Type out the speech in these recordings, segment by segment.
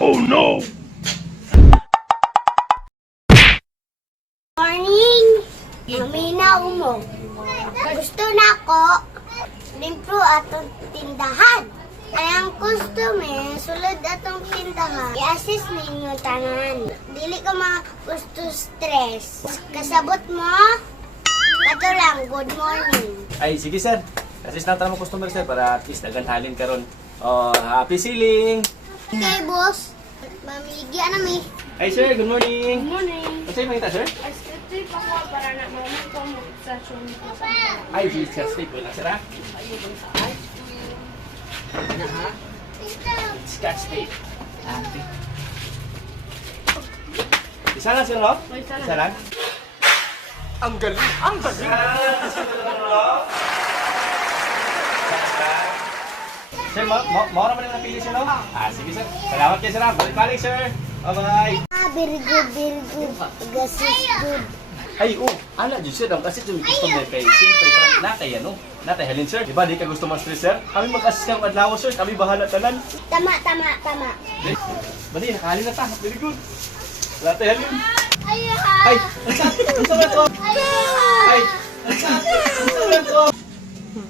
Oh no! Morning! Maminaw mo. Gusto na ko limpyo atong tindahan. Ayang customer, sulod atong tindahan. I-assist ninyo tanan. Dili ka gusto stress. Kasabot mo, kato lang, good morning. Ay, sige sir. Assist lang tayo mo customer sir para at least naganhalin ka ron. Oh, happy ceiling! Okay, boss. Mamigyan na mi. Ay sir, good morning! Good morning. Ano sa'yo makita sir? Ay, stay pa ko para na malamang ko mo sa show ko sa Ay, Jesus, tape lang sir ha? Scotch tape. Isa lang sir, no? Isa lang? Ang galing! Ang galing! Sir, mo naman yung napili sir, no? Sige sir. Salamat kayo sir ha. Balik-balik sir. Bye-bye. Very good, very good. Gas is good. Ay, ala dyan sir. Kasi dyan may customer kayo. Siyempre, parang natay ano? Natay halin sir. Diba, di ka gusto mag-stress sir? Kami mag-assist kang adlaw sir. Kami bahala tanan. Tama. Bali, nakahalin na ta. Very good. Natay halin. Ay, Ay, ang sama to. Ay, ang sama to.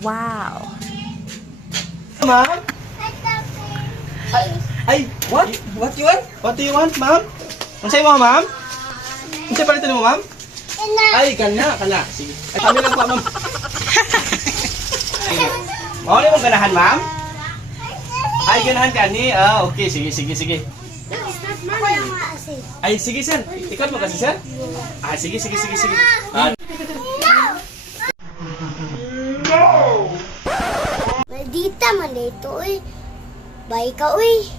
Wow. Ma'am? Ay, what? What you want? What do you want, ma'am? Ang sa'yo mo, ma'am? Ang sa'yo palitan mo, ma'am? Ay, kana. Sige. Ay, kami lang po, ma'am. Mawala mong ganahan, ma'am? Ay, ganahan ka ni. Okay. Sige. Ako lang ma-assist. Ay, sige, sir. Ikaw mo kasi, sir? Sige. Maldita man dito, uy. Bye ka, uy.